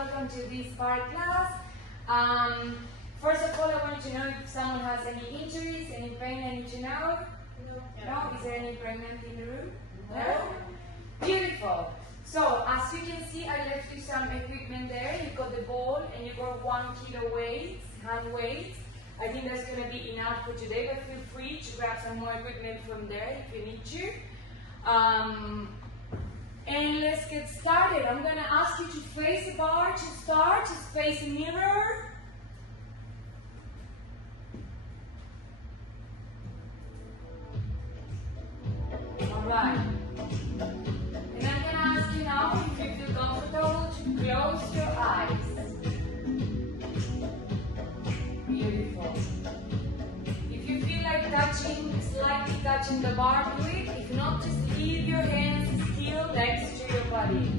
welcome to this Barre class. First of all, I want to know if someone has any injuries, any pain I need to know. No? Is there any pregnant in the room? No? Beautiful. So, as you can see, I left you some equipment there. You've got the ball and you've got 1 kilo weights, hand weights. I think that's going to be enough for today, but feel free to grab some more equipment from there if you need to. And let's get started. I'm going to ask you to face the bar to start. Just face the mirror. Alright. And I'm going to ask you now, if you feel comfortable, to close your eyes. Beautiful. If you feel like slightly touching the bar, do it. If not, just leave your hands still next to your body.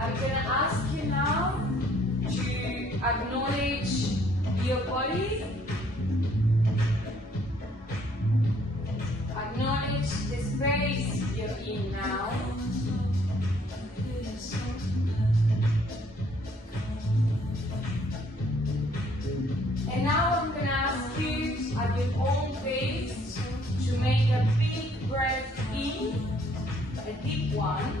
I'm going to ask you now to acknowledge your body. Acknowledge the space you're in now. And now I'm going to ask you at your own pace to make a big breath in, a deep one,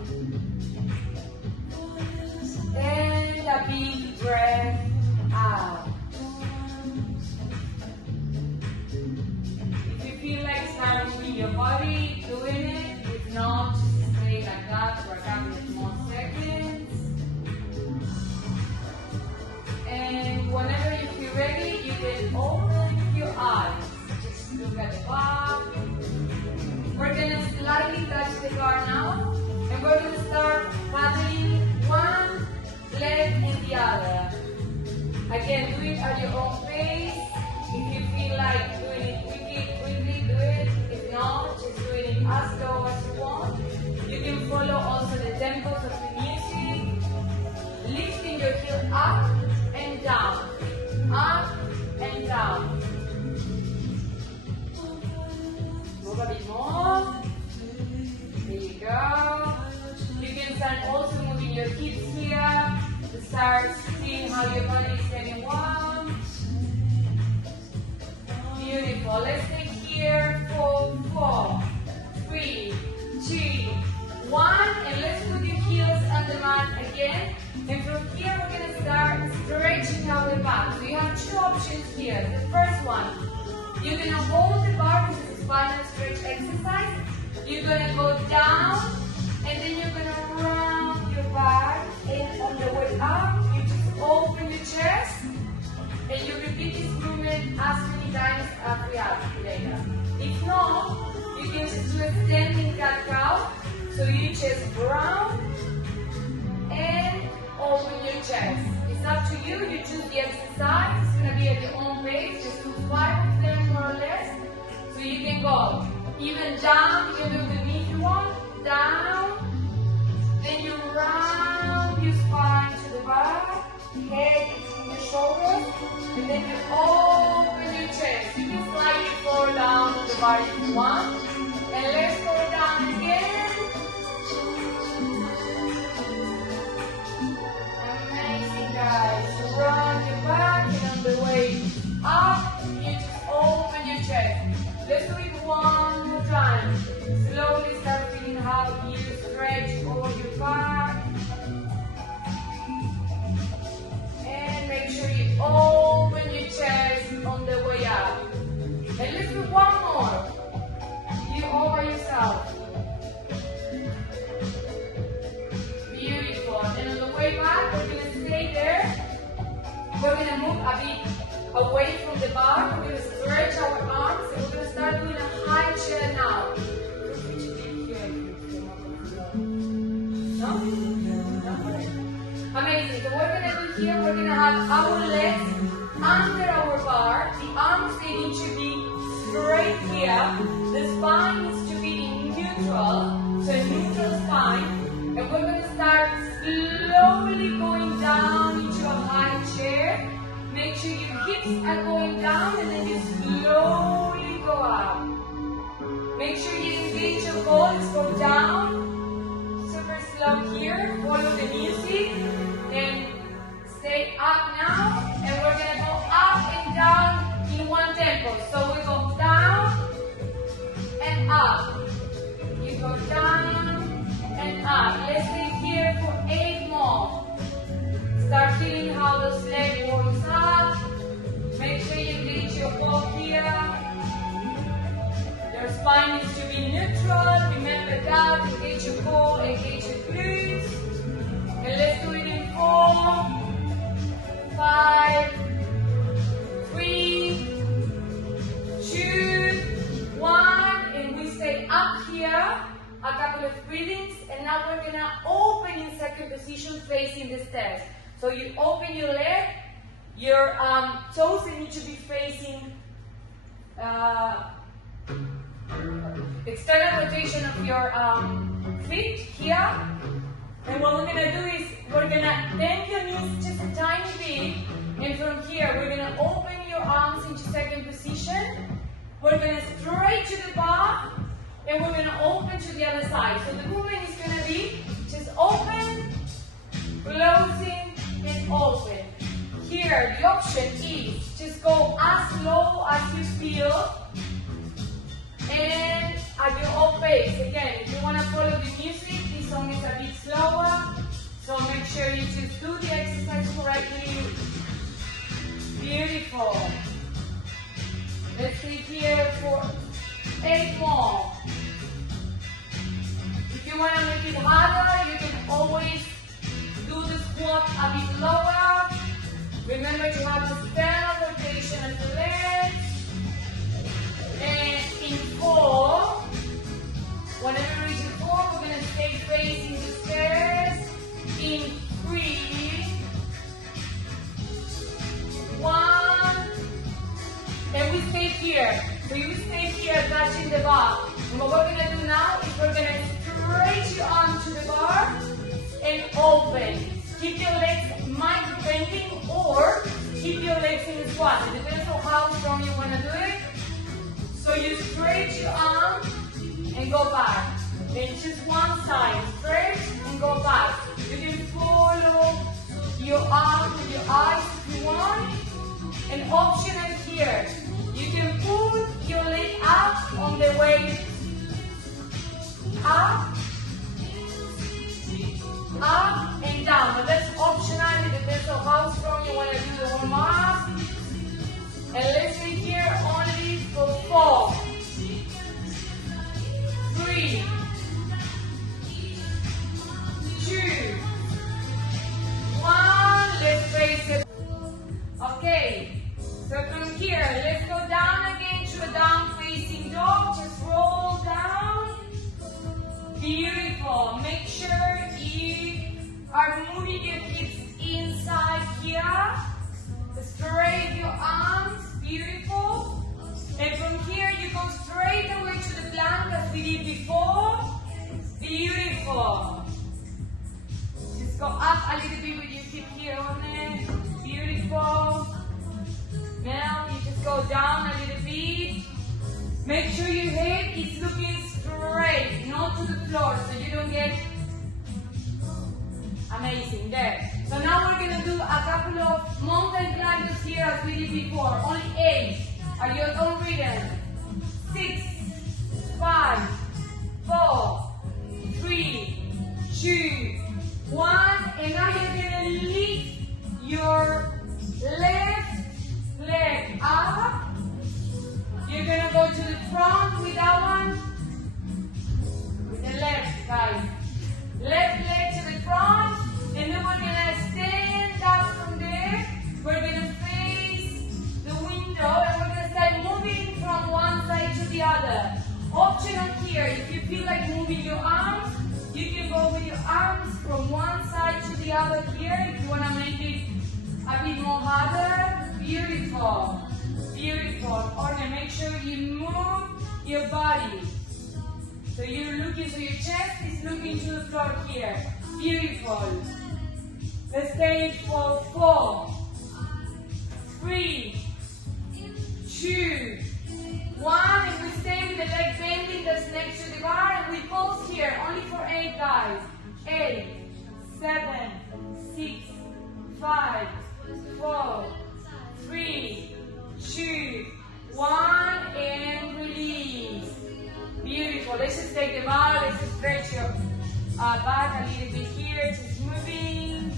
and a big breath out. If you feel like starting with your body, doing it. If not, just stay like that for a couple of more seconds. And whenever you feel ready, you can open your eyes. Just look at the bar. We're going to slightly touch the bar now. And we're going to start paddling one leg and the other. Again, do it at your own pace. If you feel like doing it quickly, do it. If not, just doing it as slow as you want. You can follow also the tempos of the music. Lifting your heel up and down. Up and down. Move a bit more. There you go. You can start also moving your hips here to start seeing how your body is getting warm. Beautiful. Let's stay here for 4, 3, 2, 1. And let's put your heels on the mat again. And from here we're going to start stretching our back. So you have 2 options here. The first one, you're going to hold the bar. This is a spinal stretch exercise. You're going to go down and then you're going to round your back. And on the way up, you just open your chest and you repeat this movement as many times as we have later. If not, you can just do a standing cat-cow. So you just round and open your chest. It's up to you. You choose the exercise. It's going to be at your own pace. Just do 5 of them more or less. So you can go even down. You can do the knee if you want. Down. Then you round your spine to the back. Head between your shoulders. And then you open your chest. You can slightly fall down on the bar if you want. And let's go down again. Guys, so round your back and on the way up, you just open your chest. Let's do it one more time. Slowly start feeling how you stretch over your back. And make sure you open your chest on the way up. And let's do one more. You all by yourself. Beautiful. And on the way back, we're going to stay there. We're going to move a bit away from the bar. We're going to stretch our arms and we're going to start doing a high chair now. No? Amazing. So what we're going to do here, we're going to have our legs under our bar. The arms they need to be straight here. The spine needs to be in neutral. So neutral spine. And we're going to start slowly going down into a high chair. Make sure your hips are going down and then you slowly go up. Make sure you engage your core, go down. stop here, follow the music, and stay up now, and we're going to go up and down in one tempo. So we go down and up. You go down and up. Let's stay here for 8 more. Start feeling how the leg warms up. Make sure you engage your core here. Your spine needs to be neutral. Remember that. Engage your core, engage your glutes. And let's do it in 4, 5, 3, 2, 1. And we stay up here. A couple of breathings. And now we're going to open in second position facing the stairs. So you open your leg. Your toes need to be facing external rotation of your feet here. And what we're going to do is we're going to bend your knees just a tiny bit. And from here, we're going to open your arms into second position. We're going to straight to the bar. And we're going to open to the other side. So the movement is going to be just open, closing, and open. Here, the option is just go as low as you feel and at your own pace. Again, if you want to follow the music, this song is a bit slower, so make sure you just do the exercise correctly. Beautiful. Let's stay here for 8 more. If you want to make it harder, you can always do the squat a bit lower. Remember to have the external rotation of the legs. And in 4, whenever we reach 4, we're going to stay facing the stairs. In 3, 1, and we stay here. So you stay here touching the bar. And what we're going to do now is we're going to stretch your arm to the bar and open. Keep your legs micro bending or keep your legs in the squat. It depends on how strong you want to do it. So you stretch your arm and go back. Then just one side. Stretch and go back. You can follow your arm with your eyes if you want. And optional here. You can put your leg up on the way up. Up and down, but that's optional. It depends on how strong you want to do the warm up. And let's stay here only for 4, 3, 2, 1. Let's face it. Okay, so from here, let's go down again to a down facing dog. Just roll down. Beautiful. Make sure you are moving your hips inside here. Straight your arms. Beautiful. And from here you go straight away to the plank as we did before. Beautiful. Just go up a little bit with your hip here on it. Beautiful. Now you just go down a little bit. Make sure your head is looking straight, not to the floor, so you don't get amazing there. So now we're going to do a couple of mountain climbers here as we did before. Only 8. Are you all rhythm? 6, 5, 4, 3, 2, 1. And now you're going to lift your left leg up. You're going to go to the front with that one. With the left, guys. Left leg to the front. And then we're going to stand up from there. We're going to face the window. And we're going to start moving from one side to the other. Optional here. If you feel like moving your arms, you can go with your arms from one side to the other here. If you want to make it a bit more harder. Beautiful. Beautiful. Okay, make sure you move your body. So you're looking, so your chest is looking to the floor here. Beautiful. Let's stay for 4, 3, 2, 1. And we stay with the leg bending that's next to the bar. And we pause here only for 8, guys. 8, Beautiful. Let's just take them out. Let's just stretch your back a little bit here. Just moving.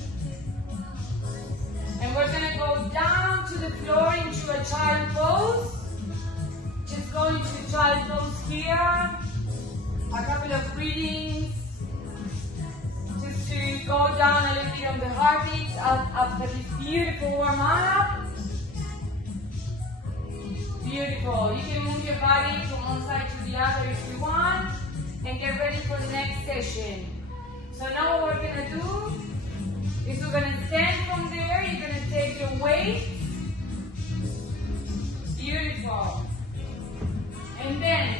And we're going to go down to the floor into a child pose. Just go into child pose here. A couple of breathings. Just to go down a little bit on the heartbeat after this beautiful warm up. Beautiful. You can move your body from one side to the other if you want. And get ready for the next session. So now what we're going to do is we're going to stand from there. You're going to take your weight. Beautiful. And then,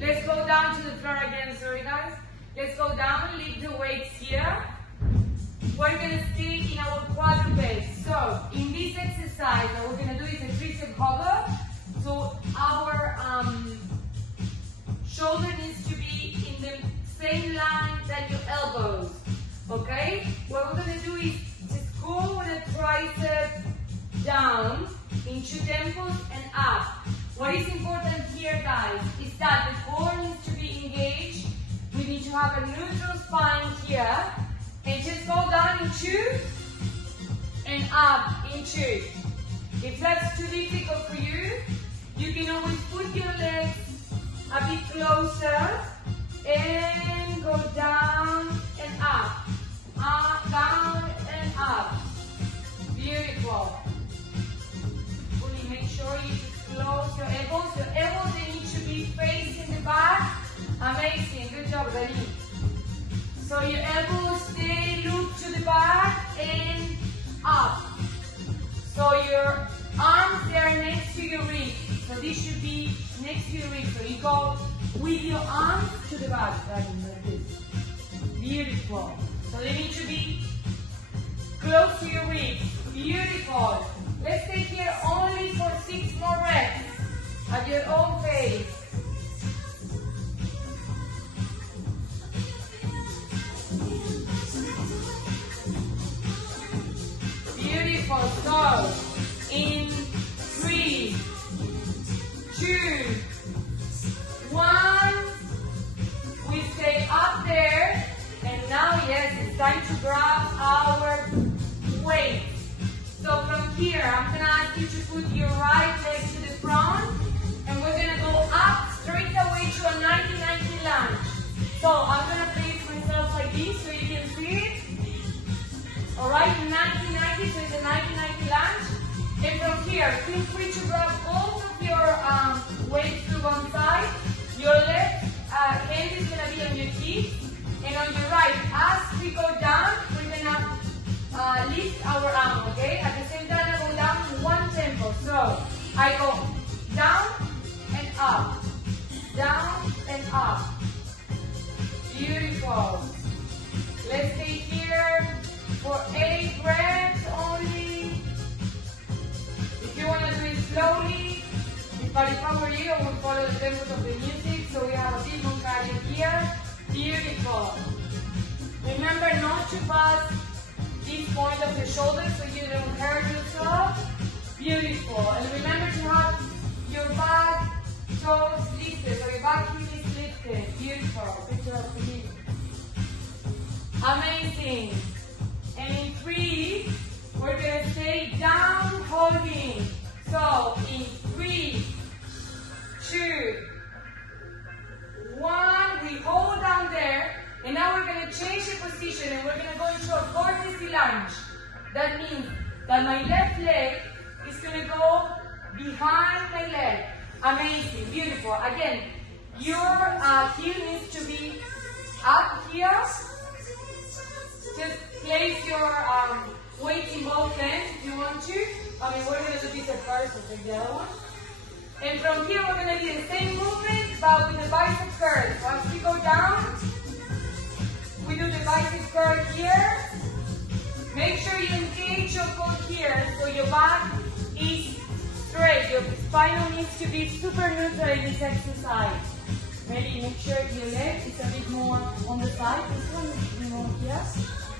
let's go down to the floor again. Sorry guys. Let's go down, leave the weights here. We're going to stay in our quadruped. So, in this exercise, what we're going to do is a tricep hover. So, our shoulder needs to be in the same line than your elbows. Okay? What we're going to do is just go with the tricep down into temples and up. What is important here, guys, is that the core needs to be engaged. We need to have a neutral spine here. And just go down in two and up in two. If that's too difficult for you, you can always put your legs a bit closer and go down and up. Up, down and up. Beautiful. Really make sure you close your elbows. Your elbows, they need to be facing the back. Amazing. Good job, Dani. So your elbows stay looped to the back and up. So your arms, they are next to your ribs. So this should be next to your ribs. So you go with your arms to the back, like this. Beautiful. So they need to be close to your ribs. Beautiful. Let's stay here only for 6 more reps at your own pace. Beautiful. So, in 3, 2, 1, we stay up there, and now, yes, it's time to grab our weight. So from here, I'm going to ask you to put your right leg to the front, and we're going to go up straight away to a 90-90 lunge. So I'm going to place myself like this so you can see it. Alright, 90-90, so it's a 90-90 lunge. And from here, feel free to grab both of your weights to one side. Your left hand is going to be on your hips. And on your right, as we go down, we're going to lift our arm, okay? At the same time, I go down in one tempo. So, I go down and up. Down and up. Beautiful. Let's stay here for 8 reps only. If you want to do it slowly, if I were you, I would follow the tempos of the music. So we have a bit more cardio here. Beautiful. Remember not to pass this point of the shoulder so you don't hurt yourself. Beautiful. And remember to have your back toes lifted, so your back heel is lifted. Beautiful. Good job for you. Amazing. And in 3, we're going to stay down holding. So in 3, 2, 1, we hold down there, and now we're going to change the position, and we're going to go into a vortice lunge. That means that my left leg is going to go behind my leg. Amazing, beautiful. Again, your heel needs to be up here. Just place your weight in both hands if you want to. I mean, we're going to do this at first, so take the other one. And from here, we're going to do the same movement, but with the bicep curl. So as we go down, we do the bicep curl here. Make sure you engage your core here, so your back is straight. Your spine needs to be super neutral in this exercise. Maybe make sure your leg is a bit more on the side. This one is more here.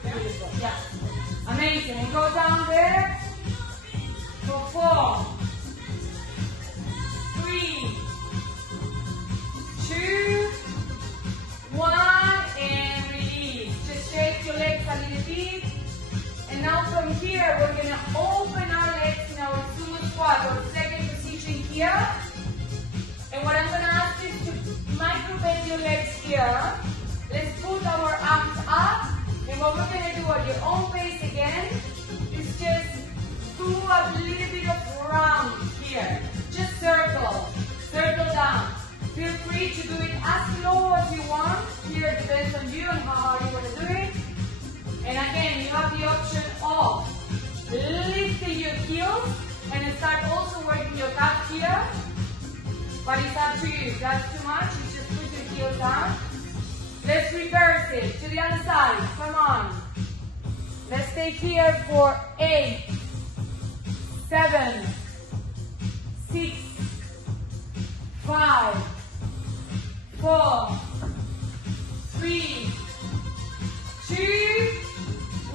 Beautiful. Yeah. Amazing. And go down there for 4, here. Let's put our arms up. And what we're going to do at your own pace again is just do a little bit of round here. Just circle. Circle down. Feel free to do it as slow as you want. Here it depends on you and how hard you want to do it. And again, you have the option of lifting your heels and start also working your calf here. But it's up to you. If that's too much, you just put your heels down. Let's reverse it to the other side. Come on. Let's stay here for 8, 7, 6, 5, 4, 3, 2,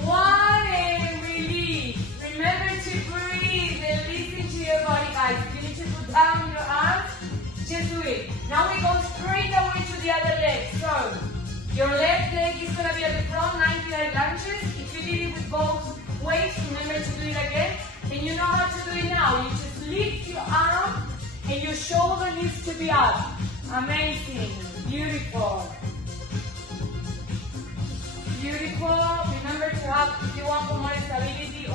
1, and release. Remember to breathe and listen to your body, guys. If you need to put down your arms, just do it. Now we go straight away to the other leg. So, your left leg is going to be at the front, 99 lunges. If you did it with both weights, remember to do it again. And you know how to do it now. You just lift your arm and your shoulder needs to be up. Amazing. Beautiful. Beautiful. Remember to have, if you want more stability, you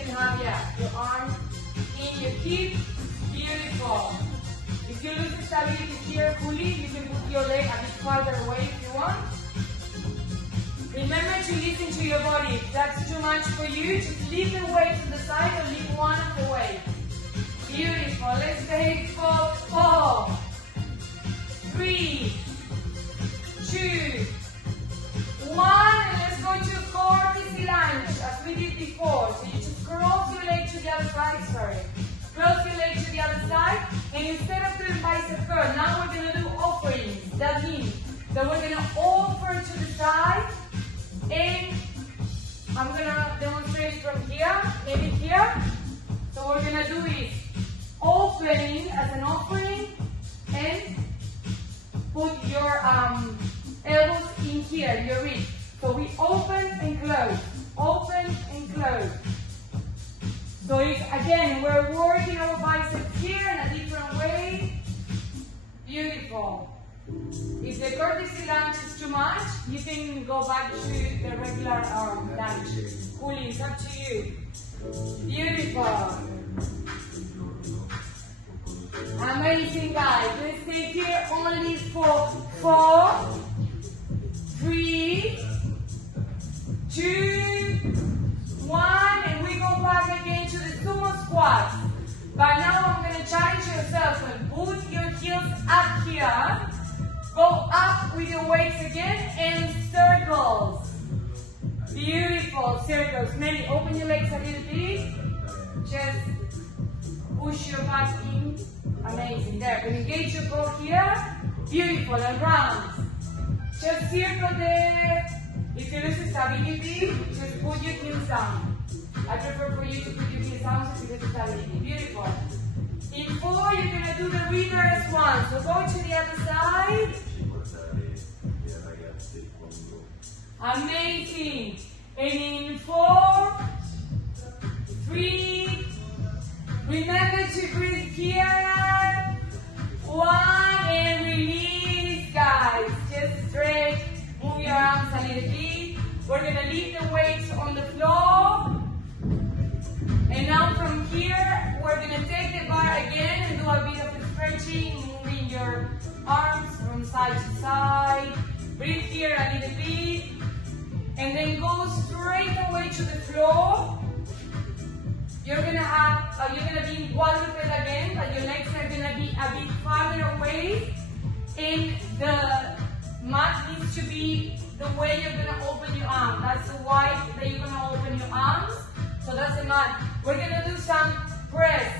can have your arms in your hip. Beautiful. If you lose the stability here fully, you can put your leg a bit farther away if you want. Remember to listen to your body. If that's too much for you, just leave the weight to the side or leave one of the weight. Beautiful. Let's take for 4, 3, 2, 1. And let's go to core lunge as we did before. So you just cross your leg to the other side. Sorry. Cross your leg to the other side, and instead of doing bicep curl, now we're going to do offerings. That means that we're going to offer to the side, and I'm going to demonstrate from here, maybe here. So we're going to do it opening as an offering, and put your elbows in here, your wrist. So we open and close, open and close. So it's, again, we're working our biceps here in a different way. Beautiful. If the courtesy lunge is too much, you can go back to the regular lunge. Fully, it's up to you. Beautiful. Amazing, guys. Let's stay here only for 4, 3, 2, 1, and we go back again to the sumo squat. But now I'm going to challenge yourself and put your heels up here. Go up with your weights again and circles. Beautiful circles. Maybe open your legs a little bit. Just push your butt in. Amazing. There. Engage your core here. Beautiful. And round. Just circle there. If you lose stability, just put your heels down. I prefer for you to put your heels down so you get stability. Beautiful. In 4, you're going to do the reverse one. So go to the other side. Amazing. And in 4, 3, remember to breathe here. 1, and release, guys. Just stretch. Move your arms a little bit. We're going to leave the weights on the floor. And now from here, we're going to take the bar again and do a bit of stretching, moving your arms from side to side. Breathe here a little bit. And then go straight away to the floor. You're going to be in quadruped again, but your legs are going to be a bit farther away. And the mat needs to be the way you're going to open your arms. That's the way that you're going to open your arms. So that's the mat. We're going to do some press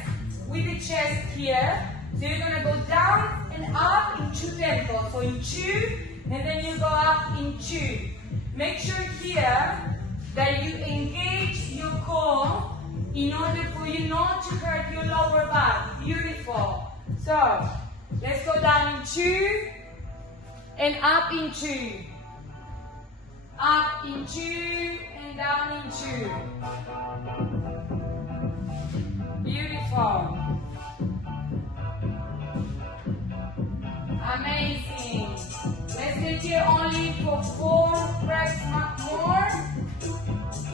with the chest here. So you're going to go down and up in 2 tempos. So in 2, and then you go up in 2. Make sure here that you engage your core in order for you not to hurt your lower back. Beautiful. So let's go down in 2 and up in 2. Up in 2 and down in 2. Beautiful. Amazing. Let's take here only for 4 reps more.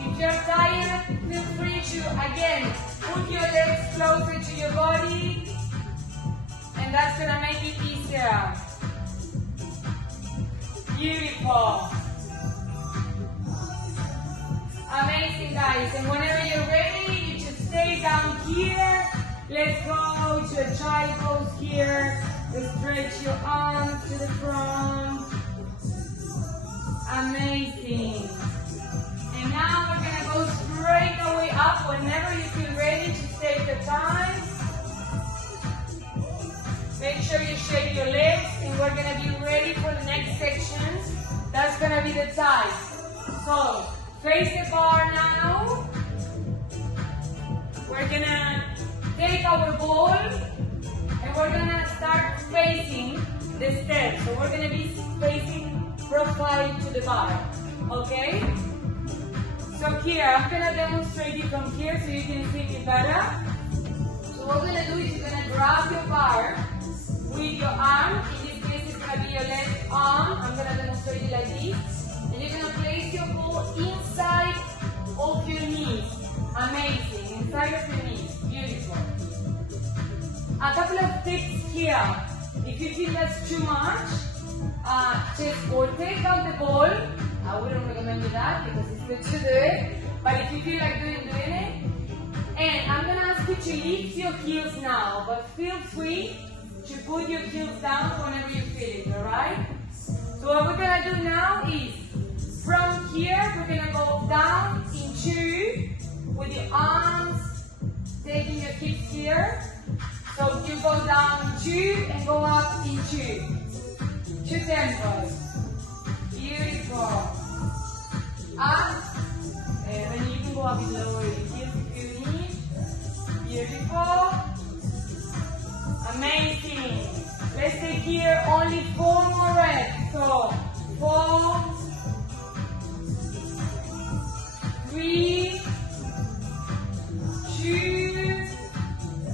If you're tired, feel free to, again, put your legs closer to your body, and that's gonna make it easier. Beautiful. Amazing, guys. And whenever you're ready, you just stay down here. Let's go to a child pose here. Stretch your arms to the front. Amazing. And now we're going to go straight away up. Whenever you feel ready, just take the time. Make sure you shake your legs, and we're going to be ready for the next section. That's going to be the thighs. So, face the bar now. We're going to take our ball, and we're going to start facing the steps. So we're going to be facing profile to the bar. Okay? So here, I'm going to demonstrate it from here so you can see it better. So what we're going to do is you're going to grab your bar with your arm. In this case, it's going to be your left arm. I'm going to demonstrate it like this. And you're going to place your ball inside of your knees. Amazing. Inside of your knees. Beautiful. A couple of tips here. If you feel that's too much, just or take out the ball. I wouldn't recommend you that because it's good to do it. But if you feel like doing it, and I'm going to ask you to lift your heels now, but feel free to put your heels down whenever you feel it, alright? So what we're going to do now is, from here, we're going to go down in 2, with your arms taking your hips here. So you go down 2 and go up in 2. 2 tempos. Beautiful. Up. And then you can go a bit lower your heels if you need. Beautiful. Amazing. Let's take here only 4 more reps. So 4, 3, 2,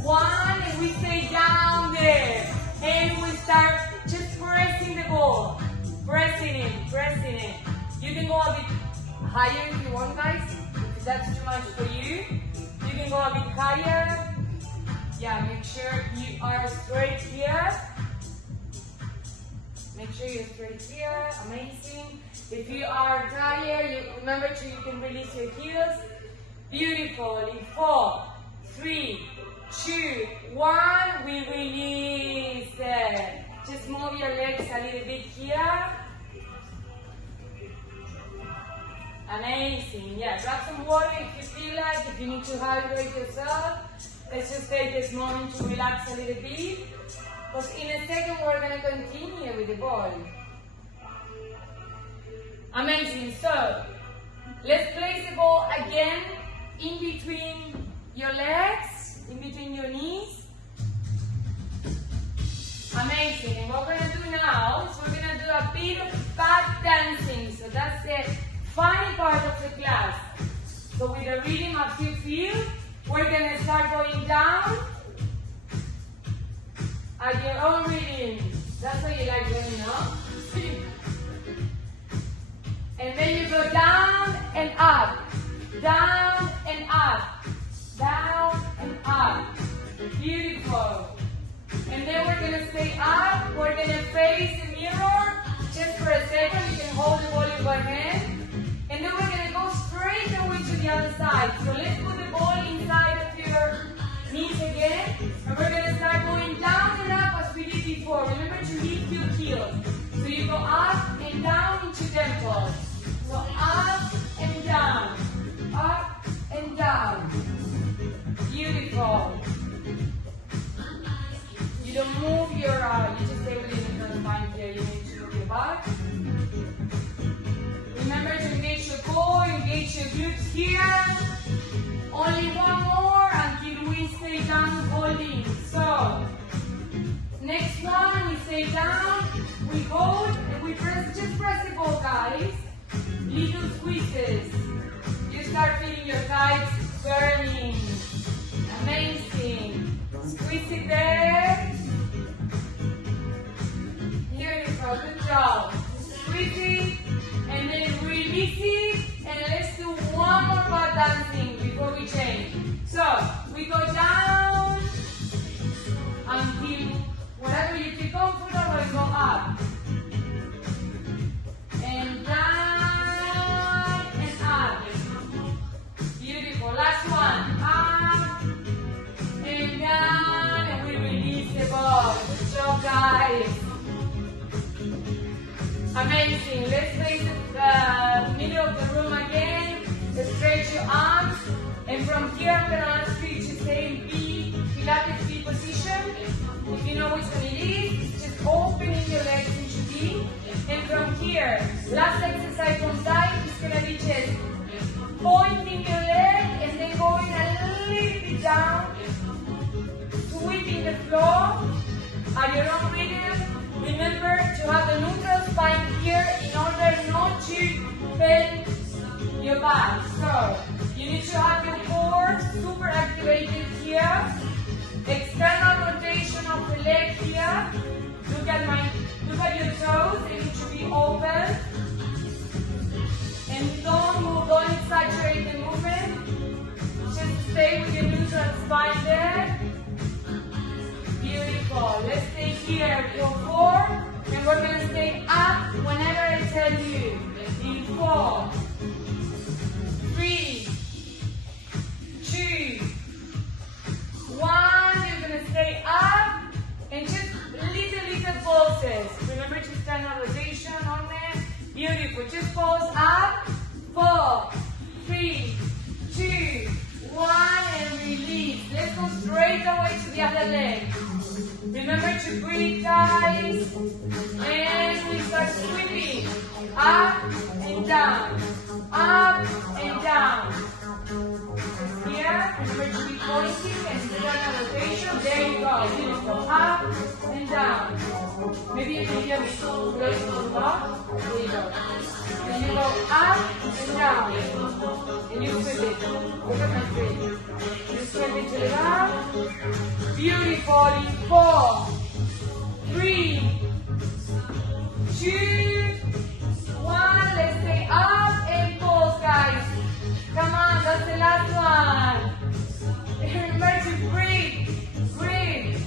1, and we stay down there. And we start just pressing the ball. Pressing it, pressing it. You can go a bit higher if you want, guys. If that's too much for you. You can go a bit higher. Yeah, make sure you are straight here. Make sure you're straight here. Amazing. If you are tired, you remember to you can release your heels. Beautiful. In 4, 3, 2, 1, we release it. Just move your legs a little bit here. Amazing. Yeah, grab some water if you feel like, if you need to hydrate yourself. Let's just take this moment to relax a little bit. Because in a second we're going to continue with the ball. Amazing. So, let's place the ball again in between your legs, in between your knees. Amazing. And what we're going to do now is we're going to do a bit of back dancing. So that's the final part of the class. So with the rhythm as you feel, we're going to start going down at your own rhythm. That's what you like doing, no? And then you go down and up, down and up, down and up. Beautiful. And then we're going to stay up. We're going to face the mirror just for a second. You can hold the ball in one hand. And then we're going to go straight away to the other side. So let's put the ball inside of your knees again. And we're going to start going down and up as we did before. Remember to lift your heels. So you go up and down into tempos. So up and down. Up and down. Beautiful. You don't move your, you just stay within the confines here. You need to move your back. Remember to engage your core, engage your glutes here. Only one more until we stay down holding. So, next one, we stay down, we hold, and we press, just press the ball, guys. Little squeezes. You start feeling your thighs burning. Amazing. Squeeze it there. Beautiful, good job. Squeeze let's go up. And down and up. Beautiful. Last one. Up and down. And we release the ball. Good job, guys. Amazing. Let's face the middle of the room again. Stretch your arms. And from here, I'm going to ask you to stay in B, Pilates B position. If you know which one it is, just opening your legs into B. And from here, last exercise from side is going to be just pointing your leg and then going a little bit down, sweeping the floor at your own rhythm. Remember to have the neutral spine here in order not to bend your back. So you need to have your core super activated here. External rotation of the leg here. Look at your toes, they need to be open. And don't exaggerate the movement. Just stay with your neutral spine there. Beautiful. Let's stay here for 4. And we're going to stay up whenever I tell you. In 4, 3, 2, 1. You're going to stay up and just little pulses. Remember to stand on rotation on there. Beautiful. Just pulse up. 4, 3, 2, 1, and release. Let's go straight away to the other leg. Remember to breathe, guys. And we start sweeping. Up and down. Up and down. Here, remember to be pointing and start a rotation. There you go. Beautiful. Up and down. Maybe you can hear me close to the top. There you go. Then you go up and down. And you sweep it. Look at my feet. You sweep it to the back. Beautiful. In 4, 3, 2, 1. Let's stay up and pulse, guys. Come on, that's the last one. Remember to breathe. Breathe.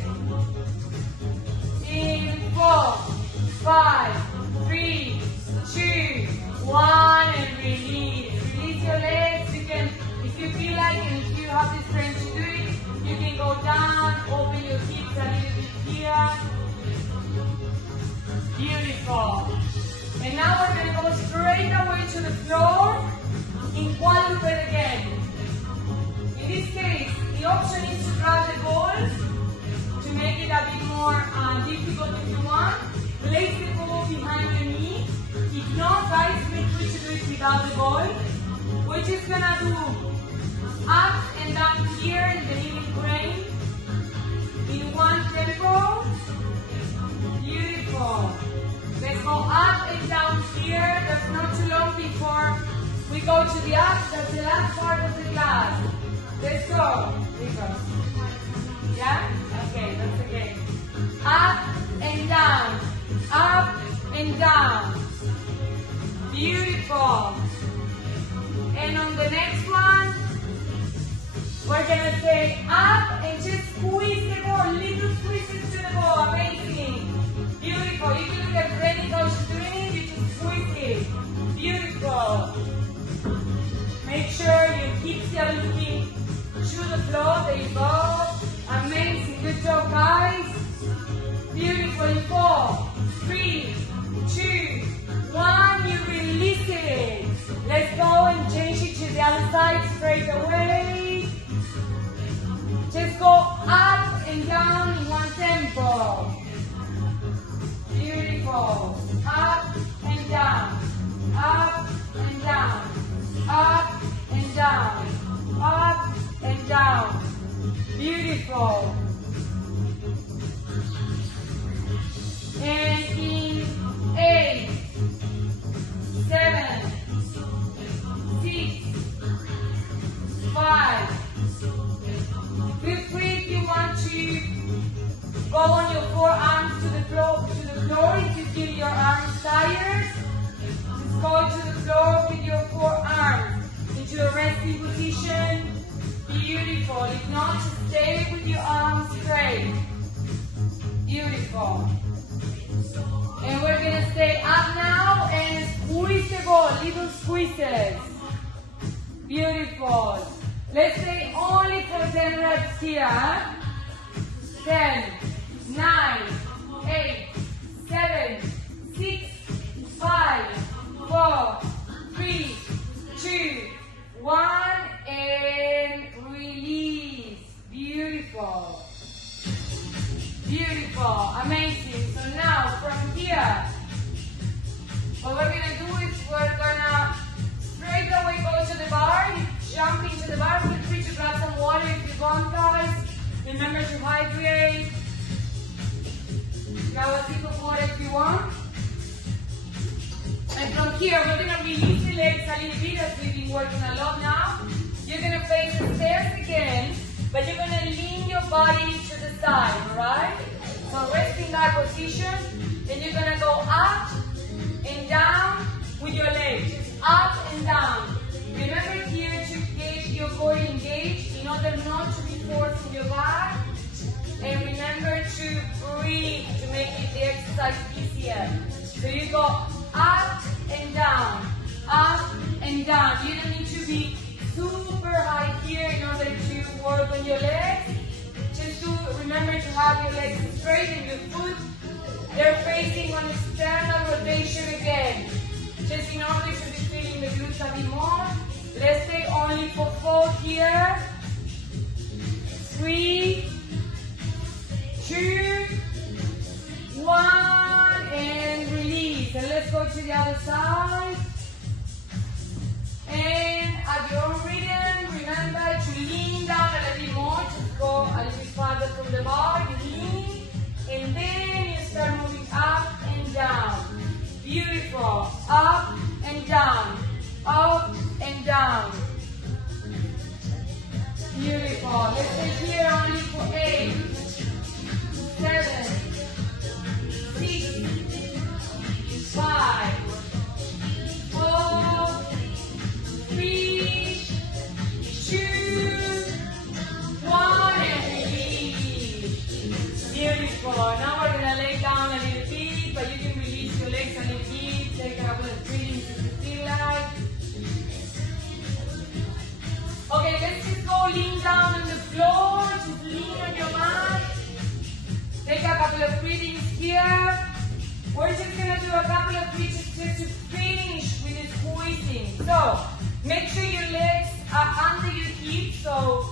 In 4, 5, 3, 2, 1, and release. Release your legs. You can, if you feel like, and if you have the strength to do it, you can go down, open your hips a little bit here. Beautiful. And now we're going to go straight away to the floor in quadruped again. In this case, the option is to grab the ball to make it a bit more difficult if you want. Place the ball behind your knee. If not, guys, feel free to do it without the ball. We're just going to do up and down here in the kneeling crane in one tempo. Beautiful. Let's go up and down here. That's not too long before we go to the up. That's the last part of the class. Let's go. Here we go. Yeah? Okay, that's again. Up and down. Up and down. Beautiful. And on the next one, we're going to stay up and just squeeze the ball. Little squeezes to the ball. Amazing. Beautiful. You can look at Freddy Coach doing it. You just squeeze it. Beautiful. Make sure your hips are looking to the floor. There you go. Amazing. Good job, guys. Beautiful. 4, 3, 2, 1. You release it. Let's go and change it to the other side straight away. Just go up and down in one tempo. Beautiful. Up and down. Up and down. Up and down. Up and down. Beautiful. And in 8, 7, 6, 5. Feel free if you want to go on your forearms to the floor if you feel your arms tired. Just go to the floor with your forearms into a resting position. Beautiful. If not, just stay with your arms straight. Beautiful. pieces. Beautiful. Let's stay only for 10 reps here. 10, 9, 8, 7, 6, 5, 4, 3, 2, 1, and release. Beautiful. Beautiful. Amazing. So now from here, what we're going to do is we're going to straight away go to the bar. Jump into the bar. Feel free to grab some water if you want, guys. Remember to hydrate. Grab a sip of water if you want. And from here, we're going to release the legs a little bit as we've been working a lot now. You're going to face the stairs again, but you're going to lean your body to the side, alright? So rest in that position. Then you're going to go up and down with your legs. Up and down. Remember here to gauge your core engaged in order not to be forcing your back. And remember to breathe to make the exercise easier. So you go up and down, up and down. You don't need to be super high here in order to work on your legs. Just to remember to have your legs straight and your foot, they're facing on external rotation again. Just in order to be feeling the glutes a bit more. Let's stay only for 4 here. 3, 2, 1, and release. And let's go to the other side. And at your own rhythm, remember to lean down a little bit more. Just go a little bit farther from the bar. Lean. And then you start moving up and down. Beautiful. Up and down. Up and down. Beautiful. Let's stay here only for 8, 7, 6, 5, 4, 3, 2, 1, and release. Beautiful. Now we're going to lay down a little bit, but you can release your legs a little bit. Take a couple of breathings if you feel like. Okay, let's just go lean down on the floor. Just lean on your mat. Take a couple of breathings here. We're just going to do a couple of breaths just to finish with the squeezing. So, make sure your legs are under your hips. So,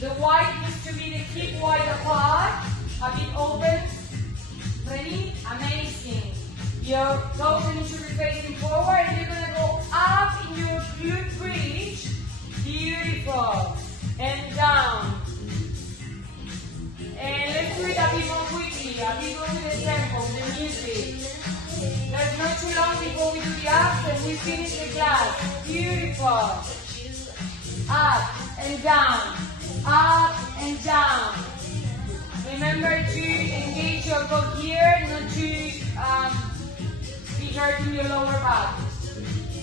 the wide needs to be the hip wide apart. A bit open. Ready? Amazing. Your toes need to be facing forward. And you're going to go up in your glute bridge. Beautiful. And down. And let's do it a bit more quickly. A bit more to the tempo, the music. There's not too long before we do the abs and we finish the class. Beautiful. Up and down. Up and down. Remember to engage your core here, not to be hurting your lower back.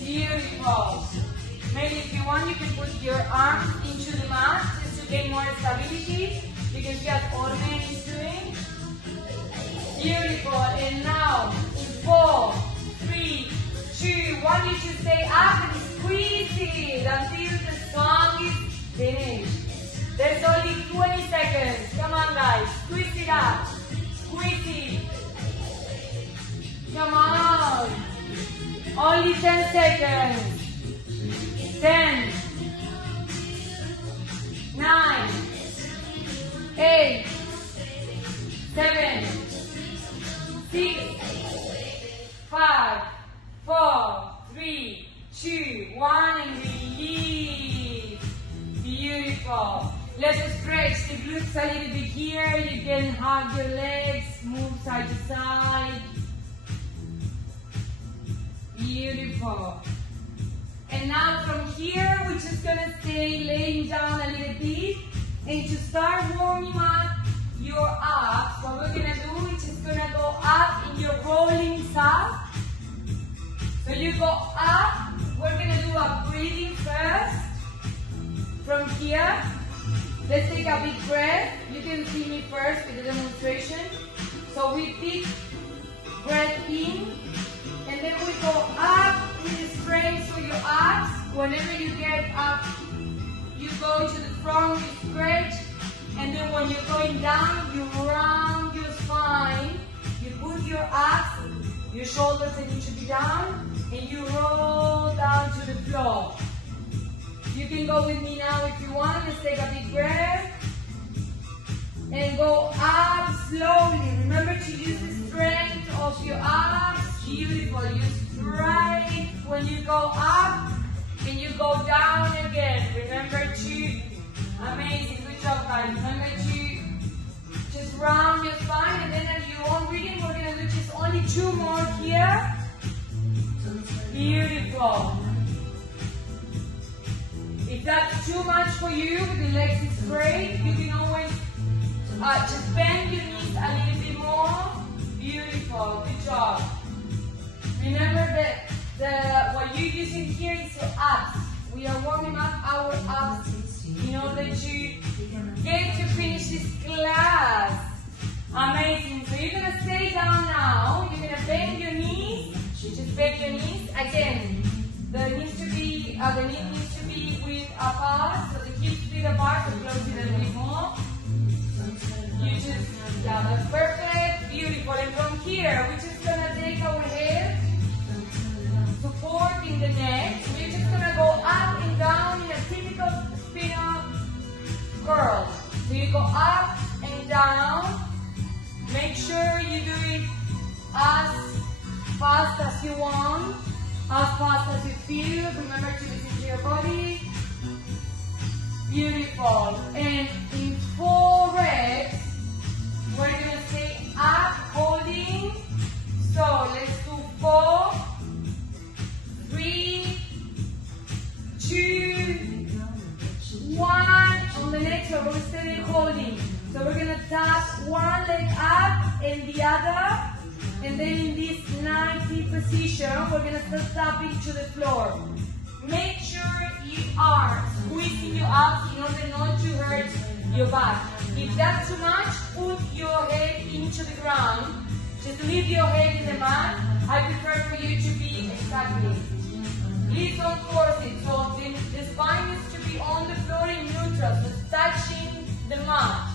Beautiful. Maybe if you want, you can put your arms into the mat just to gain more stability. You can see what Orme is doing. Beautiful. And now, in 4, 3, 2, 1, you should stay up and squeeze it until the song is finished. There's only 20 seconds. Come on, guys. Squeeze it up. Squeeze it. Come on. Only 10 seconds. 10, 9, 8, 7, 6, 5, 4, 3, 2, 1, and release. Beautiful. Let's stretch the glutes a little bit here. You can hug your legs, move side to side. Beautiful. And now from here, we're just going to stay laying down a little bit. And to start warming up your abs, what we're going to do is just going to go up in your rolling up. So you go up. We're going to do a breathing first. From here, let's take a big breath. You can see me first with the demonstration. So we deep breath in. And then we go up with strength for your abs. Whenever you get up, you go to the front, you stretch, and then when you're going down, you round your spine. You put your abs, your shoulders need to be down, and you roll down to the floor. You can go with me now if you want. Let's take a big breath. And go up slowly. Remember to use the strength of your abs. Beautiful. You strike when you go up and you go down again. Remember to, amazing, good job guys. Remember to just round your spine, and then at your own rhythm, we're going to do just only 2 more here. Beautiful. If that's too much for you, with the legs is straight, you can always just bend your knees a little bit more. Beautiful, good job. Remember that what you're using here is your abs. We are warming up our abs in order to get to finish this class. Amazing. So you're gonna stay down now. You're gonna bend your knees. Just bend your knees again. The knee needs to be with apart, so the hips feet apart, so close it a little bit more. You just, yeah, that's perfect, beautiful. And from here, we're just gonna take our head, supporting the neck. We're just gonna go up and down in a typical spinal curl. So you go up and down. Make sure you do it as fast as you want, as fast as you feel. Remember to listen to your body. Beautiful. And in 4 reps, we're going to stay up, holding. So let's do 4, 3, 2, 1. On the next one, we're going to stay holding. So we're going to tap one leg up and the other. And then in this 90 position, we're going to start tapping to the floor. Make sure you are squeezing your abs in order not to hurt your back. If that's too much, put your head into the ground. Just leave your head in the mat. I prefer for you to be exactly. Please don't force it. So the spine needs to be on the floor in neutral, just touching the mat.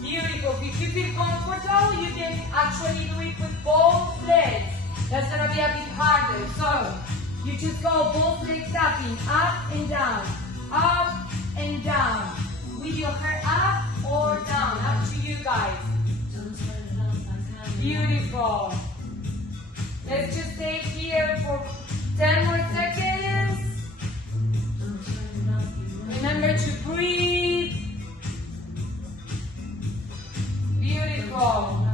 Beautiful. If you feel comfortable, you can actually do it with both legs. That's going to be a bit harder. So you just go both legs tapping, up and down, with your hair up or down, up to you guys. Beautiful. Let's just stay here for 10 more seconds. Remember to breathe. Beautiful.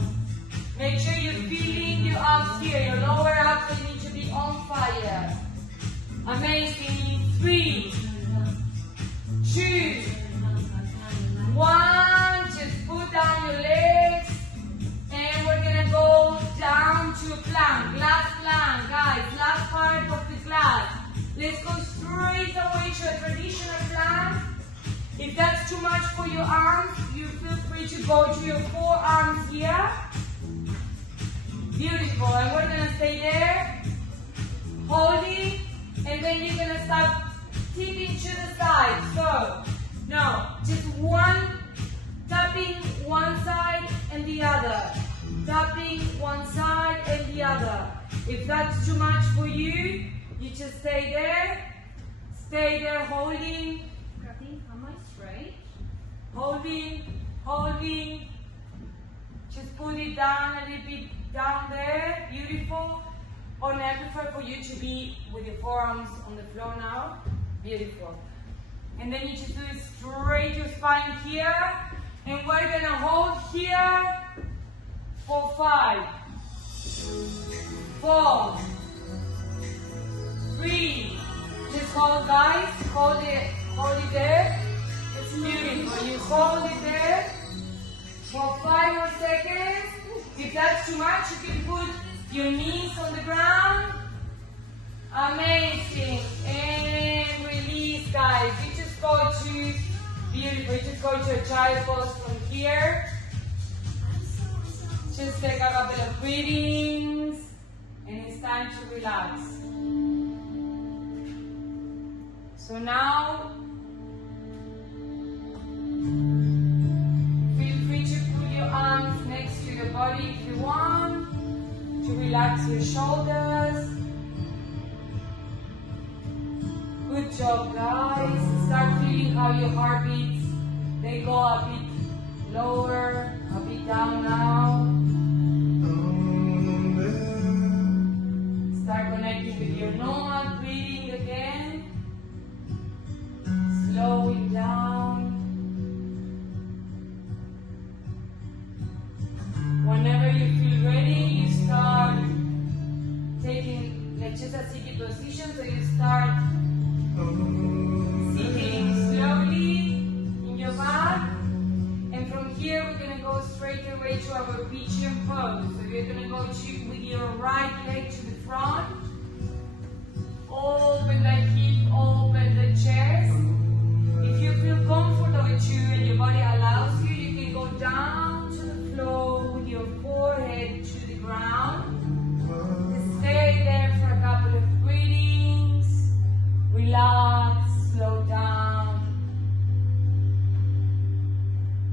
Make sure you're feeling your abs here. Your lower abs need to be on fire. Amazing. 3, 2, 1. Just put down your legs. And we're going to go down to plank. Last plank, guys. Last part of the class. Let's go straight away to a traditional plank. If that's too much for your arms, you feel free to go to your forearms here. Beautiful. And we're going to stay there, holding, and then you're going to start tipping to the side. So, now, just tapping one side and the other. Tapping one side and the other. If that's too much for you, you just stay there, holding. Straight. Holding. Just put it down a little bit down there. Beautiful. Or I prefer for you to be with your forearms on the floor now. Beautiful. And then you just do it straight your spine here. And we're going to hold here for 5, 4, 3. Just hold, guys. Hold it there. It's beautiful. You hold it there for 5 more seconds. If that's too much, you can put your knees on the ground. Amazing. And release, guys. You just go to, beautiful. You just go to a child pose from here. Just take a couple of breathings. And it's time to relax. So now, feel free to put your arms next to your body if you want, to relax your shoulders. Good job, guys. Start feeling how your heart beats. They go a bit lower, a bit down now. Start connecting with your normal breathing again. Slow it down. Whenever you feel ready, you start taking leche-tasiki position. So you start sitting slowly in your back. And from here, we're going to go straight away to our pigeon pose. So you're going to go with your right leg to the front. Open the hip, open the chest. If you feel comfortable too and your body allows you, you can go down to the floor with your forehead to the ground. Stay there for a couple of breathings. Relax, slow down.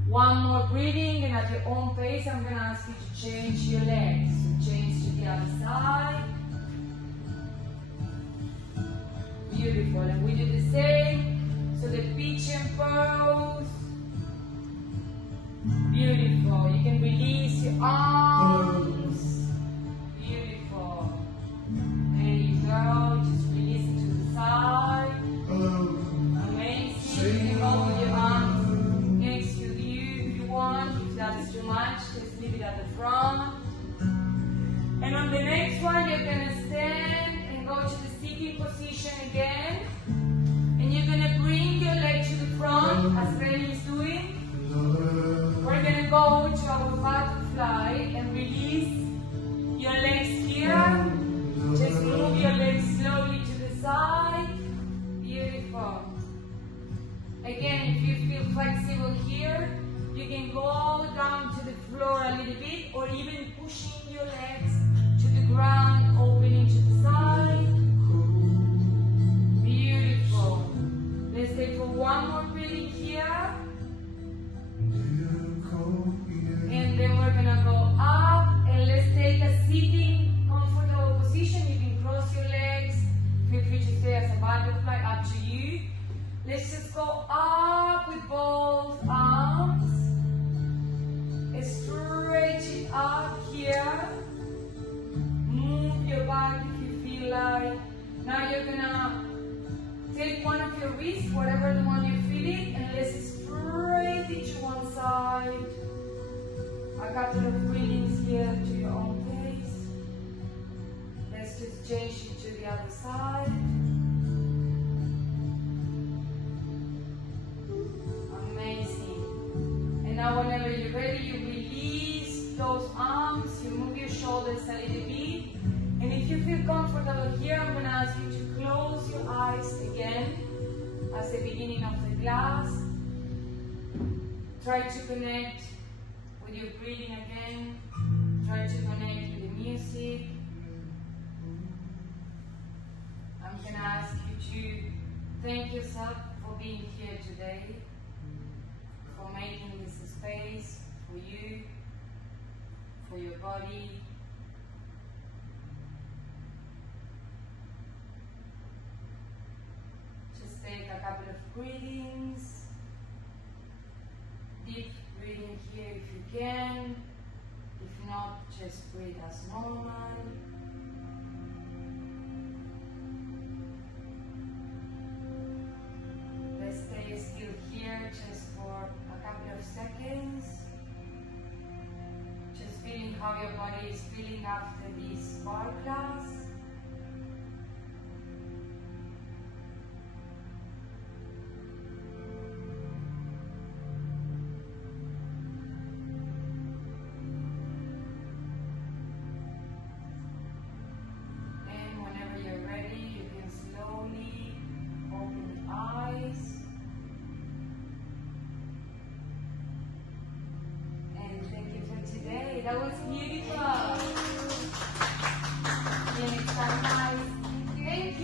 One more breathing, and at your own pace, I'm going to ask you to change your legs. So change to the other side. Beautiful. And we do the same. So the pigeon pose. Beautiful. You can release your arms. Beautiful. There you go. Just release it to the side. Amazing. You can go with your arms next to you if you want. If that is too much, just leave it at the front. And on the next one, you're going to stand and go to the sitting position again. And you're going to bring your leg to the front, as Barre is doing. We're going to go to our butterfly and release your legs here. Just move your legs slowly to the side. Beautiful. Again, if you feel flexible here, you can go down to the floor a little bit, or even pushing your legs to the ground, opening to the side. Beautiful. Let's take for one more breathing here. And then we're going to go up, and let's take a sitting, comfortable position. You can cross your legs. Feel free to stay as a butterfly, up to you. Let's just go up with both arms. Stretch it up here. Move your back if you feel like. Now you're going to take one of your wrists, whatever the one you're feeling, and let's straight it to one side. A couple of breathings here to your own pace. Let's just change it to the other side. Amazing. And now whenever you're ready, you release those arms, you move your shoulders a little bit. And if you feel comfortable here, I'm going to ask you to close your eyes again as the beginning of the class. Try to connect with your breathing again. Try to connect with the music. I'm going to ask you to thank yourself for being here today, for making this a space for you, for your body. Just take a couple of breathings. Deep breathing here if you can. If not, just breathe as normal. Let's stay still here just for a couple of seconds. Just feeling how your body is feeling after this bar class.